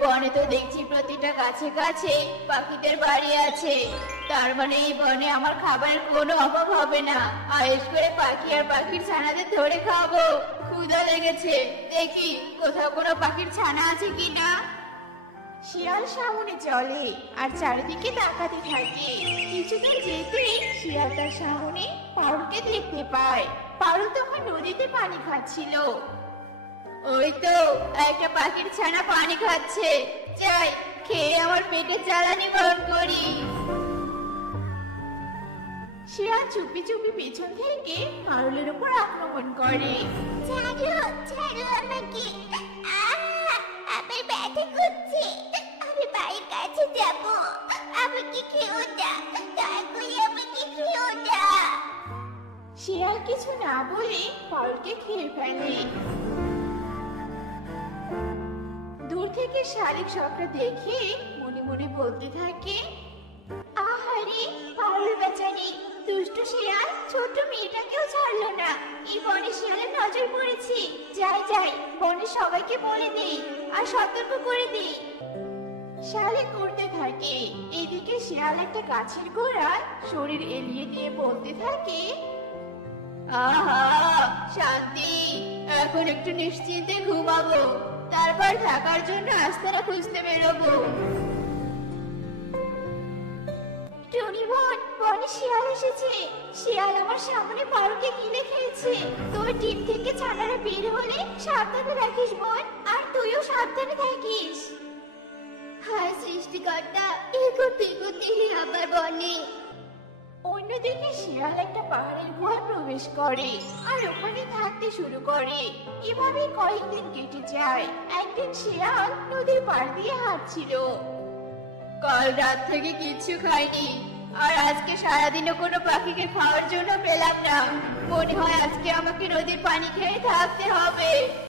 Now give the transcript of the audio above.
বনে তো দেখছি প্রতিটা গাছে গাছে পাখিদের বাড়ি আছে। তার মানে এই বনে আমার খাবারের কোনো অভাব হবে না। আয়েশ করে পাখি আর পাখির ছানাদের ধরে খাবো। ক্ষুধা লেগেছে, দেখি কোথাও কোনো পাখির ছানা আছে কিনা। শিয়াল সামনে চলে আর চারিদিকে তাকাতে থাকে। কিছুদূর যেতেই শিয়াল তার সামনে পারুলকে দেখতে পায়। পারুল তখন নদীতে পানি খাচ্ছিল। ওই তো একটা পাখির ছানা পানি খাচ্ছে, যাই খেয়ে আমার পেটে জ্বালানি বরণ করি। শিয়াল চুপি চুপি পেছন থেকে পারুলের উপর আক্রমণ করে। ছাড়ো ছাড়ো আমাকে, আমার ব্যথা করছে, আমি বাড়ির কাছে যাব, আমাকে খেও না, দয়া করে আমাকে খেও না। শিয়াল কিছু না বলে পারুলকে খেয়ে ফেলে। দূর থেকে শালিক সবটা দেখে মনে মনে বলতে থাকে, আহারে পারুল বেচারি, দুষ্ট শিয়াল ছোট মেয়েটাকেও ছাড়লো না। এই বনে শিয়ালের নজর পড়েছে, যাই যাই বনে সবাইকে বলে দেই আর সতর্ক করে দেই। শালিক করতে থাকে। এদিকে শিয়াল একটা গাছের গোড়ায় শরীর এলিয়ে দিয়ে বলতে থাকে, আহা শান্তি, এখন একটু নিশ্চিন্তে ঘুমাবো, তারপর থাকার জন্য আস্তানা খুঁজতে বেরোবো। টনি বোন, বনে শিয়াল এসেছে। শিয়াল আমার সামনে পারুকে গিলে খেয়েছে। তোর ডিম থেকে ছানারা বের হলে সাবধানে রাখিস বোন, আর তুইও সাবধানে থাকিস। হায় সৃষ্টিকর্তা, এগোতে আবার বনে। অন্যদিকে শিয়াল একটা পাহাড়ের গুহায় প্রবেশ করে আর ওখানে থাকতে শুরু করে। এভাবে কয়েকদিন কেটে যায়। একদিন শিয়াল নদীর পাড় দিয়ে হাঁটছিল। কাল রাত থেকে কিচ্ছু খাইনি, আর আজকে সারাদিনও কোনো পাখিকে খাওয়ার জন্য পেলাম না। মনে হয় আজকে আমাকে নদীর পানি খেয়ে থাকতে হবে।